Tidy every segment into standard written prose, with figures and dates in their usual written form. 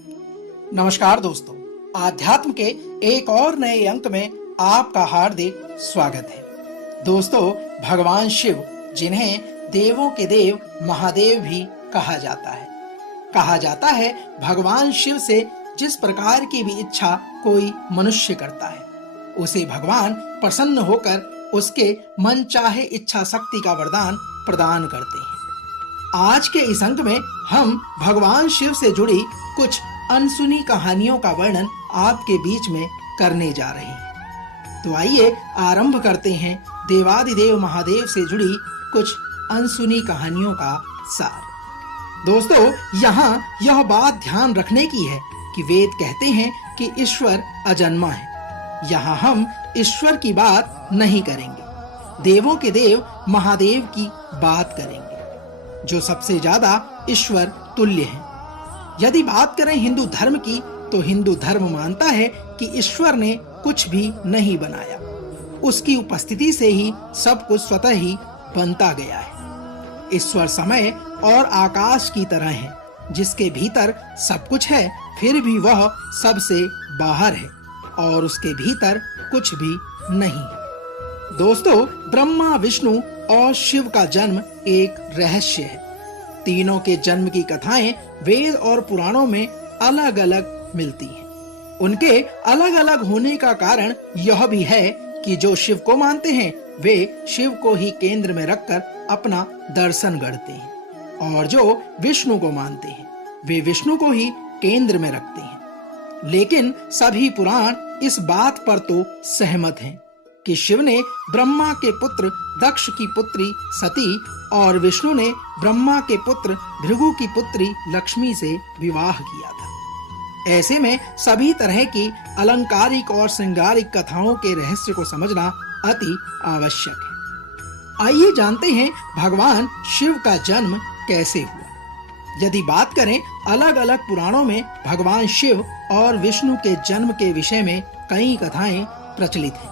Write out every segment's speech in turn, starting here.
नमस्कार दोस्तों, आध्यात्म के एक और नए अंक में आपका हार्दिक स्वागत है। दोस्तों, भगवान शिव, जिन्हें देवों के देव महादेव भी कहा जाता है, भगवान शिव से जिस प्रकार की भी इच्छा कोई मनुष्य करता है, उसे भगवान प्रसन्न होकर उसके मन चाहे इच्छा शक्ति का वरदान प्रदान करते हैं। आज के इस अंक में हम भगवान शिव से जुड़ी कुछ अनसुनी कहानियों का वर्णन आपके बीच में करने जा रहे हैं। तो आइए आरंभ करते हैं देवादिदेव महादेव से जुड़ी कुछ अनसुनी कहानियों का सार। दोस्तों, यहाँ यह बात ध्यान रखने की है कि वेद कहते हैं कि ईश्वर अजन्मा है। यहाँ हम ईश्वर की बात नहीं करेंगे, देवों के देव महादेव की बात करेंगे, जो सबसे ज्यादा ईश्वर तुल्य है। यदि बात करें हिंदू धर्म की, तो हिंदू धर्म मानता है कि ईश्वर ने कुछ भी नहीं बनाया, उसकी उपस्थिति से ही सब कुछ स्वतः ही बनता गया है। ईश्वर समय और आकाश की तरह है, जिसके भीतर सब कुछ है, फिर भी वह सबसे बाहर है और उसके भीतर कुछ भी नहीं। दोस्तों, ब्रह्मा, विष्णु और शिव का जन्म एक रहस्य है। तीनों के जन्म की कथाएं वेद और पुराणों में अलग अलग मिलती हैं। उनके अलग अलग होने का कारण यह भी है कि जो शिव को मानते हैं, वे शिव को ही केंद्र में रखकर अपना दर्शन गढ़ते हैं, और जो विष्णु को मानते हैं, वे विष्णु को ही केंद्र में रखते हैं। लेकिन सभी पुराण इस बात पर तो सहमत हैं कि शिव ने ब्रह्मा के पुत्र दक्ष की पुत्री सती और विष्णु ने ब्रह्मा के पुत्र भृगु की पुत्री लक्ष्मी से विवाह किया था। ऐसे में सभी तरह की अलंकारिक और श्रृंगारिक कथाओं के रहस्य को समझना अति आवश्यक है। आइए जानते हैं भगवान शिव का जन्म कैसे हुआ। यदि बात करें, अलग अलग पुराणों में भगवान शिव और विष्णु के जन्म के विषय में कई कथाएं प्रचलित हैं।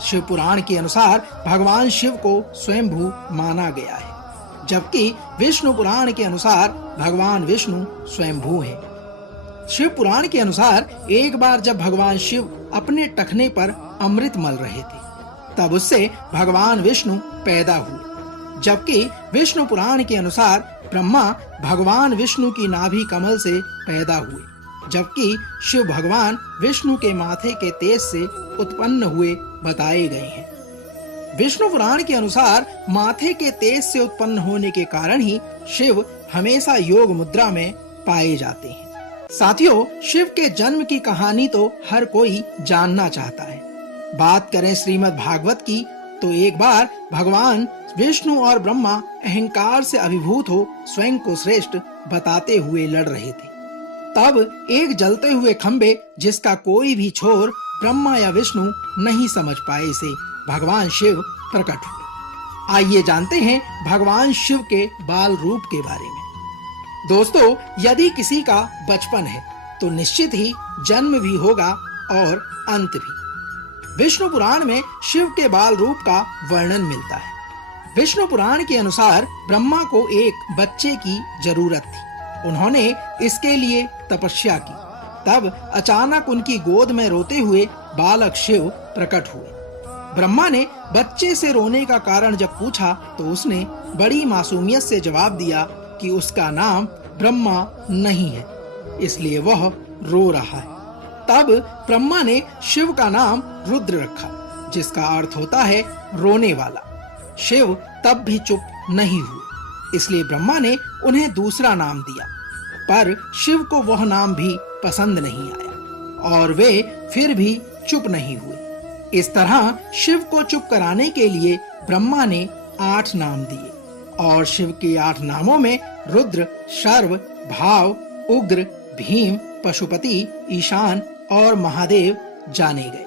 शिव पुराण के अनुसार भगवान शिव को स्वयंभू माना गया है, जबकि विष्णु पुराण के अनुसार भगवान विष्णु स्वयंभू हैं। शिव पुराण के अनुसार एक बार जब भगवान शिव अपने टखने पर अमृत मल रहे थे, तब उससे भगवान विष्णु पैदा हुए, जबकि विष्णु पुराण के अनुसार ब्रह्मा भगवान विष्णु की नाभि कमल से पैदा हुए, जबकि शिव भगवान विष्णु के माथे के तेज से उत्पन्न हुए बताए गए हैं। विष्णु पुराण के अनुसार माथे के तेज से उत्पन्न होने के कारण ही शिव हमेशा योग मुद्रा में पाए जाते हैं। साथियों, शिव के जन्म की कहानी तो हर कोई जानना चाहता है। बात करें श्रीमद् भागवत की, तो एक बार भगवान विष्णु और ब्रह्मा अहंकार से अभिभूत हो स्वयं को श्रेष्ठ बताते हुए लड़ रहे थे। तब एक जलते हुए खंबे, जिसका कोई भी छोर ब्रह्मा या विष्णु नहीं समझ पाए, से भगवान शिव प्रकट हुए। आइए जानते हैं भगवान शिव के बाल रूप के बारे में। दोस्तों, यदि किसी का बचपन है, तो निश्चित ही जन्म भी होगा और अंत भी। विष्णु पुराण में शिव के बाल रूप का वर्णन मिलता है। विष्णु पुराण के अनुसार ब्रह्मा को एक बच्चे की जरूरत थी। उन्होंने इसके लिए तपस्या की। तब अचानक उनकी गोद में रोते हुए बालक शिव प्रकट हुए। ब्रह्मा ने बच्चे से रोने का कारण जब पूछा, तो उसने बड़ी मासूमियत से जवाब दिया कि उसका नाम ब्रह्मा नहीं है, इसलिए वह रो रहा है। तब ब्रह्मा ने शिव का नाम रुद्र रखा, जिसका अर्थ होता है रोने वाला। शिव तब भी चुप नहीं हुए, इसलिए ब्रह्मा ने उन्हें दूसरा नाम दिया, पर शिव को वह नाम भी पसंद नहीं आया और वे फिर भी चुप नहीं हुए। इस तरह शिव को चुप कराने के लिए ब्रह्मा ने 8 नाम दिए, और शिव के 8 नामों में रुद्र, शर्व, भाव, उग्र, भीम, पशुपति, ईशान और महादेव जाने गए।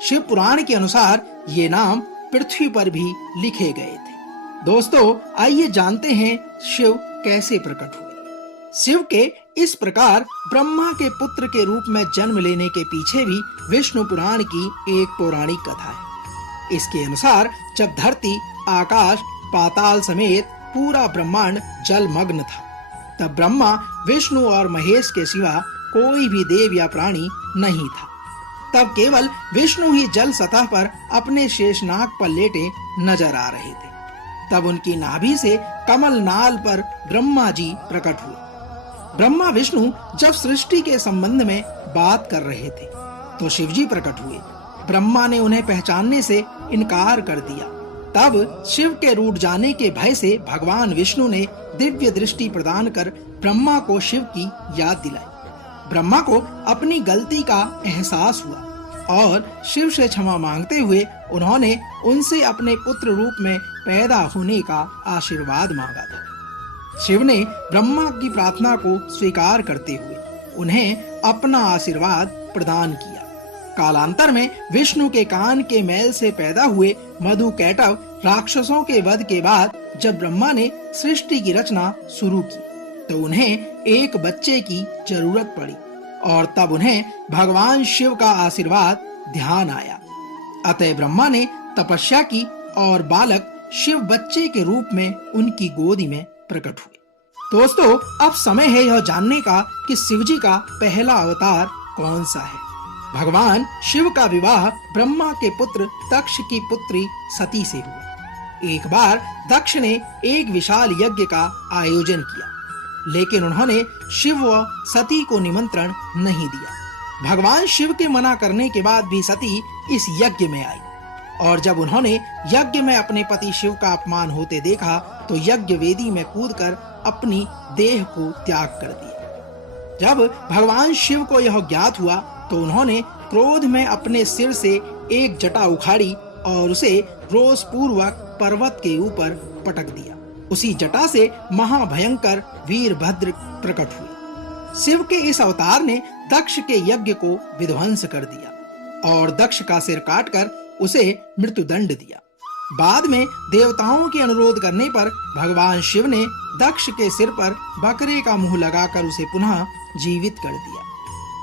शिव पुराण के अनुसार ये नाम पृथ्वी पर भी लिखे गए थे। दोस्तों, आइए जानते हैं शिव कैसे प्रकट हुए। शिव के इस प्रकार ब्रह्मा के पुत्र के रूप में जन्म लेने के पीछे भी विष्णु पुराण की एक पौराणिक कथा है। इसके अनुसार जब धरती, आकाश, पाताल समेत पूरा ब्रह्मांड जलमग्न था, तब ब्रह्मा, विष्णु और महेश के सिवा कोई भी देव या प्राणी नहीं था। तब केवल विष्णु ही जल सतह पर अपने शेषनाग पर लेटे नजर आ रहे थे। तब उनकी नाभि से कमल नाल पर ब्रह्मा जी प्रकट हुए। ब्रह्मा विष्णु जब सृष्टि के संबंध में बात कर रहे थे तो शिवजी प्रकट हुए। ब्रह्मा ने उन्हें पहचानने से इनकार कर दिया। तब शिव के रूठ जाने के भय से भगवान विष्णु ने दिव्य दृष्टि प्रदान कर ब्रह्मा को शिव की याद दिलाई। ब्रह्मा को अपनी गलती का एहसास हुआ और शिव से क्षमा मांगते हुए उन्होंने उनसे अपने पुत्र रूप में पैदा होने का आशीर्वाद मांगा था। शिव ने ब्रह्मा की प्रार्थना को स्वीकार करते हुए उन्हें अपना आशीर्वाद प्रदान किया। कालांतर में विष्णु के कान के मैल से पैदा हुए मधुकैटभ राक्षसों के वध के बाद जब ब्रह्मा ने सृष्टि की रचना शुरू की तो उन्हें एक बच्चे की जरूरत पड़ी और तब उन्हें भगवान शिव का आशीर्वाद ध्यान आया। अतः ब्रह्मा ने तपस्या की और बालक शिव बच्चे के रूप में उनकी गोदी में प्रकट हुए। दोस्तों, अब समय है यह जानने का कि शिवजी का पहला अवतार कौन सा है। भगवान शिव का विवाह ब्रह्मा के पुत्र दक्ष की पुत्री सती से हुआ। एक बार दक्ष ने एक विशाल यज्ञ का आयोजन किया, लेकिन उन्होंने शिव व सती को निमंत्रण नहीं दिया। भगवान शिव के मना करने के बाद भी सती इस यज्ञ में आई और जब उन्होंने यज्ञ में अपने पति शिव का अपमान होते देखा तो यज्ञ वेदी में कूदकर अपनी देह को त्याग कर दिया। जब भगवान शिव को यह ज्ञात हुआ तो उन्होंने क्रोध में अपने सिर से एक जटा उखाड़ी और उसे रोष पूर्वक पर्वत के ऊपर पटक दिया। उसी जटा से महाभयंकर वीरभद्र प्रकट हुए। शिव के इस अवतार ने दक्ष के यज्ञ को विध्वंस कर दिया और दक्ष का सिर काटकर उसे मृत्युदंड दिया। बाद में देवताओं के अनुरोध करने पर भगवान शिव ने दक्ष के सिर पर बकरे का मुंह लगाकर उसे पुनः जीवित कर दिया।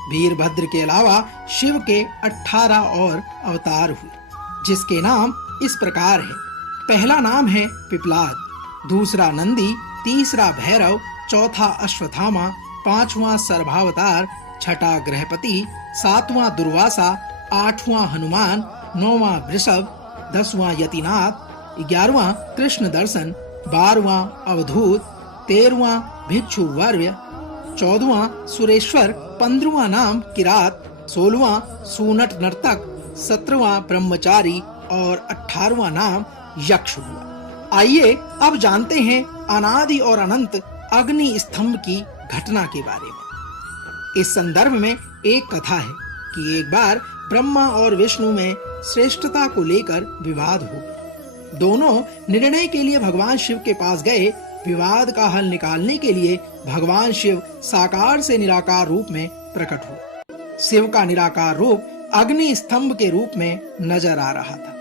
वीरभद्र के अलावा शिव के 18 और अवतार हुए, जिसके नाम इस प्रकार है। पहला नाम है पिपलाद, दूसरा नंदी, तीसरा भैरव, चौथा अश्वत्थामा, पांचवां सर्भावतार, छठा गृहपति, सातवां दुर्वासा, आठवां हनुमान, नौवां वृषभ, 10वां यतिनाथ, 11वां कृष्ण दर्शन, 12वां अवधूत, 13वां भिक्षु वर्य, 14वां सुरेश्वर, 15वां नाम किरात, 16वां सूनट नर्तक, 17वां ब्रह्मचारी और 18वां नाम यक्ष हुआ। आइए अब जानते हैं अनादि और अनंत अग्नि स्तंभ की घटना के बारे में। इस संदर्भ में एक कथा है कि एक बार ब्रह्मा और विष्णु में श्रेष्ठता को लेकर विवाद हो गया। दोनों निर्णय के लिए भगवान शिव के पास गए। विवाद का हल निकालने के लिए भगवान शिव साकार से निराकार रूप में प्रकट हुए। शिव का निराकार रूप अग्नि स्तंभ के रूप में नजर आ रहा था।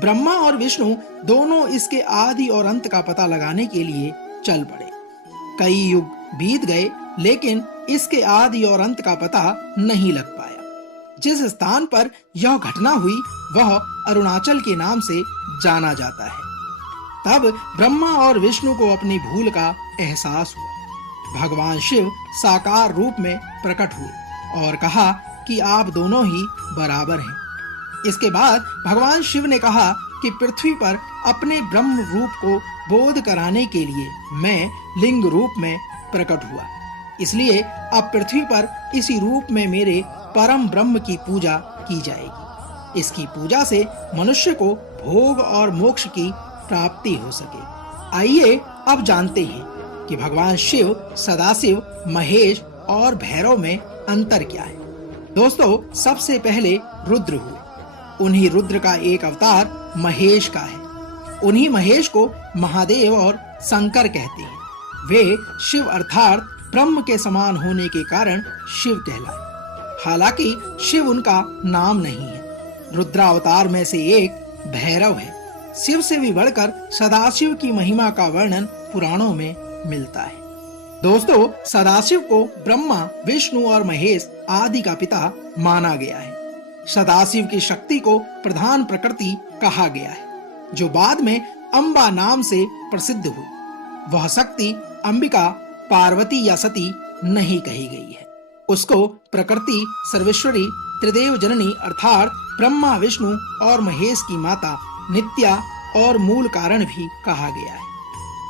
ब्रह्मा और विष्णु दोनों इसके आदि और अंत का पता लगाने के लिए चल पड़े। कई युग बीत गए, लेकिन इसके आदि और अंत का पता नहीं लग पाया। जिस स्थान पर यह घटना हुई वह अरुणाचल के नाम से जाना जाता है। तब ब्रह्मा और विष्णु को अपनी भूल का एहसास हुआ। भगवान शिव साकार रूप में प्रकट हुए और कहा कि आप दोनों ही बराबर हैं। इसके बाद भगवान शिव ने कहा कि पृथ्वी पर अपने ब्रह्म रूप को बोध कराने के लिए मैं लिंग रूप में प्रकट हुआ। इसलिए अब पृथ्वी पर इसी रूप में मेरे परम ब्रह्म की पूजा की जाएगी। इसकी पूजा से मनुष्य को भोग और मोक्ष की प्राप्ति हो सके। आइए अब जानते हैं कि भगवान शिव, सदाशिव, महेश और भैरव में अंतर क्या है। दोस्तों, सबसे पहले रुद्र हुए। उन्हीं रुद्र का एक अवतार महेश का है। उन्हीं महेश को महादेव और शंकर कहते हैं। वे शिव अर्थात ब्रह्म के समान होने के कारण शिव कहलाए। हालांकि शिव उनका नाम नहीं है। रुद्रावतार में से एक भैरव है। शिव से भी बढ़कर सदाशिव की महिमा का वर्णन पुराणों में मिलता है। दोस्तों, सदाशिव को ब्रह्मा, विष्णु और महेश आदि का पिता माना गया है। सदाशिव की शक्ति को प्रधान प्रकृति कहा गया है, जो बाद में अंबा नाम से प्रसिद्ध हुई। वह शक्ति अंबिका पार्वती या सती नहीं कही गई है। उसको प्रकृति, सर्वेश्वरी, त्रिदेव जननी अर्थात ब्रह्मा, विष्णु और महेश की माता, नित्या और मूल कारण भी कहा गया है।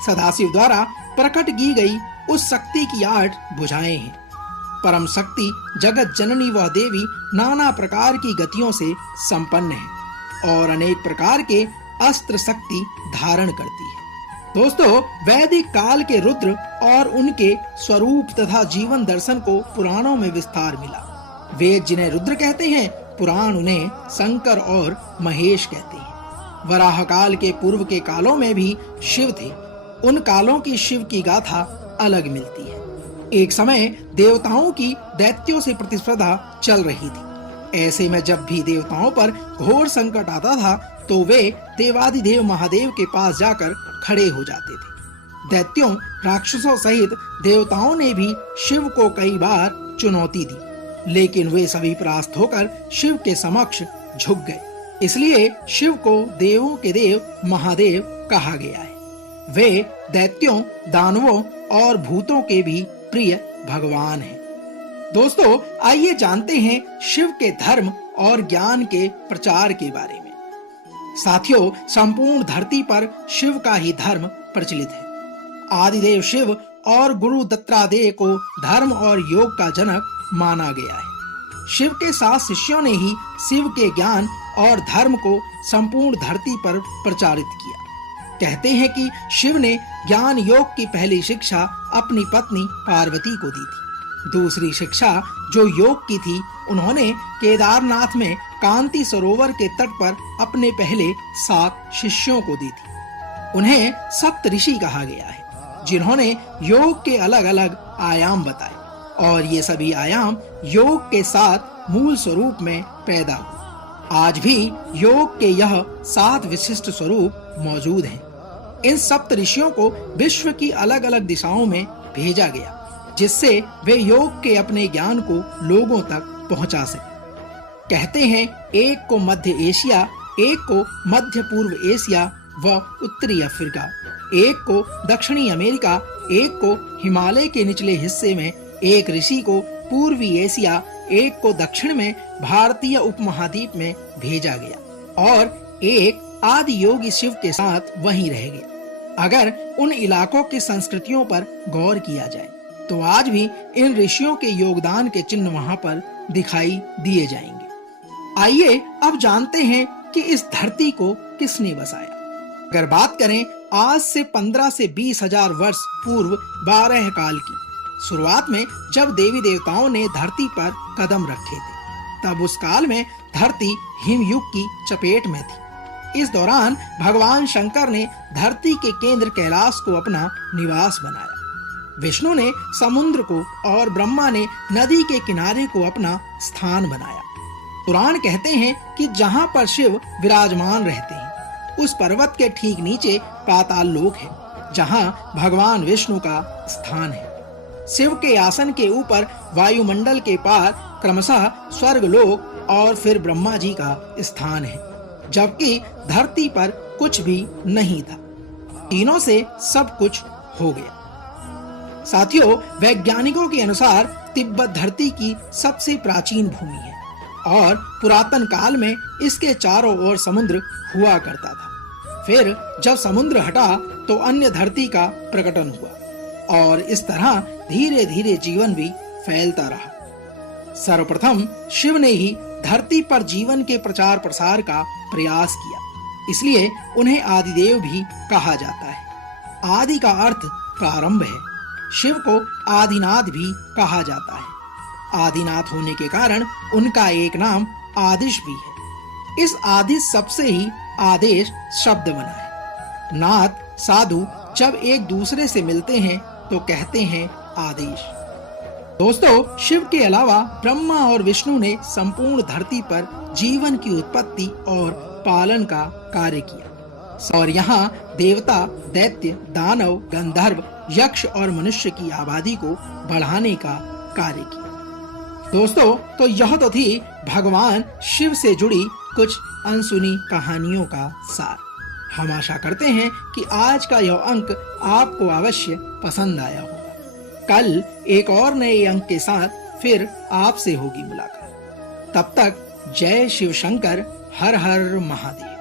सदाशिव द्वारा प्रकट की गई उस शक्ति की 8 भुजाएं हैं। परम शक्ति जगत जननी वह देवी नाना प्रकार की गतियों से संपन्न है और अनेक प्रकार के अस्त्र शक्ति धारण करती है। दोस्तों, वैदिक काल के रुद्र और उनके स्वरूप तथा जीवन दर्शन को पुराणों में विस्तार मिला। वेद जिन्हें रुद्र कहते हैं, पुराण उन्हें शंकर और महेश कहते हैं। वराह काल के पूर्व के कालों में भी शिव थे। उन कालों की शिव की गाथा अलग मिलती है। एक समय देवताओं की दैत्यों से प्रतिस्पर्धा चल रही थी। ऐसे में जब भी देवताओं पर घोर संकट आता था तो वे देवाधिदेव महादेव के पास जाकर खड़े हो जाते थे। दैत्यों, राक्षसों सहित देवताओं ने भी शिव को कई बार चुनौती दी, लेकिन वे सभी परास्त होकर शिव के समक्ष झुक गए। इसलिए शिव को देवों के देव महादेव कहा गया है। वे दैत्यों, दानवों और भूतों के भी प्रिय भगवान हैं। दोस्तों, आइए जानते हैं शिव के धर्म और ज्ञान के प्रचार के बारे में। साथियों, संपूर्ण धरती पर शिव का ही धर्म प्रचलित है। आदिदेव शिव और गुरु दत्तात्रेय को धर्म और योग का जनक माना गया है। शिव के 7 शिष्यों ने ही शिव के ज्ञान और धर्म को संपूर्ण धरती पर प्रचारित किया। कहते हैं कि शिव ने ज्ञान योग की पहली शिक्षा अपनी पत्नी पार्वती को दी थी। दूसरी शिक्षा जो योग की थी, उन्होंने केदारनाथ में कांति सरोवर के तट पर अपने पहले 7 शिष्यों को दी थी। उन्हें सप्त ऋषि कहा गया है, जिन्होंने योग के अलग अलग आयाम बताए और ये सभी आयाम योग के 7 मूल स्वरूप में पैदा हुए। आज भी योग के यह 7 विशिष्ट स्वरूप मौजूद हैं। इन सप्त ऋषियों को विश्व की अलग अलग दिशाओं में भेजा गया, जिससे वे योग के अपने ज्ञान को लोगों तक पहुंचा सके। कहते हैं, एक को मध्य एशिया, एक को मध्य पूर्व एशिया व उत्तरी अफ्रीका, एक को दक्षिणी अमेरिका, एक को हिमालय के निचले हिस्से में, एक ऋषि को पूर्वी एशिया, एक को दक्षिण में भारतीय उपमहाद्वीप में भेजा गया और एक आदि योगी शिव के साथ वहीं रह गया। अगर उन इलाकों की संस्कृतियों पर गौर किया जाए तो आज भी इन ऋषियों के योगदान के चिन्ह वहां पर दिखाई दिए जाएंगे। आइए अब जानते हैं कि इस धरती को किसने बसाया। अगर बात करें आज से 15 से 20 हजार वर्ष पूर्व 12 काल की, शुरुआत में जब देवी देवताओं ने धरती पर कदम रखे थे, तब उस काल में धरती हिमयुग की चपेट में थी। इस दौरान भगवान शंकर ने धरती के केंद्र कैलाश को अपना निवास बनाया। विष्णु ने समुद्र को और ब्रह्मा ने नदी के किनारे को अपना स्थान बनाया। पुराण कहते हैं कि जहाँ पर शिव विराजमान रहते हैं, उस पर्वत के ठीक नीचे पाताल लोक है, जहाँ भगवान विष्णु का स्थान है। शिव के आसन के ऊपर वायुमंडल के पार क्रमशः स्वर्ग लोक और फिर ब्रह्मा जी का स्थान है, जबकि धरती पर कुछ भी नहीं था। तीनों से सब कुछ हो गया। साथियों, वैज्ञानिकों के अनुसार तिब्बत धरती की सबसे प्राचीन भूमि है और पुरातन काल में इसके चारों ओर समुद्र हुआ करता था। फिर जब समुद्र हटा तो अन्य धरती का प्रकटन हुआ और इस तरह धीरे धीरे जीवन भी फैलता रहा। सर्वप्रथम शिव ने ही धरती पर जीवन के प्रचार प्रसार का प्रयास किया, इसलिए उन्हें आदिदेव भी कहा जाता है। आदि का अर्थ प्रारंभ है। शिव को आदिनाथ भी कहा जाता है। आदिनाथ होने के कारण उनका एक नाम आदिश भी है। इस आदिश शब्द से ही आदेश शब्द बना है। नाथ, साधु जब एक दूसरे से मिलते हैं तो कहते हैं आदेश। दोस्तों, शिव के अलावा ब्रह्मा और विष्णु ने संपूर्ण धरती पर जीवन की उत्पत्ति और पालन का कार्य किया और यहाँ देवता, दैत्य, दानव, गंधर्व, यक्ष और मनुष्य की आबादी को बढ़ाने का कार्य किया। दोस्तों, तो यह तो थी भगवान शिव से जुड़ी कुछ अनसुनी कहानियों का सार। हम आशा करते हैं कि आज का यह अंक आपको अवश्य पसंद आया होगा। कल एक और नए अंक के साथ फिर आपसे होगी मुलाकात। तब तक जय शिव शंकर, हर हर महादेव।